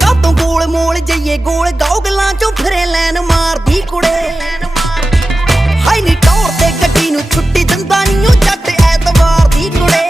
ਕਾਤੋਂ ਗੋਲ mall ਜਈਏ ਗੋਲ ਗੌਗਲਾਂ ਚੋਂ ਫਿਰੇ ਲੈਨ ਮਾਰਦੀ ਕੁੜੇ ਹਾਈ ਨੀ ਟੌਰ ਤੇ ਗੱਡੀ ਨੂੰ ਛੁੱਟੀ ਦਿੰਦਾ ਨੀ ਉਹ ਜੱਟ ਐਤਵਾਰ ਦੀ ਕੁੜੇ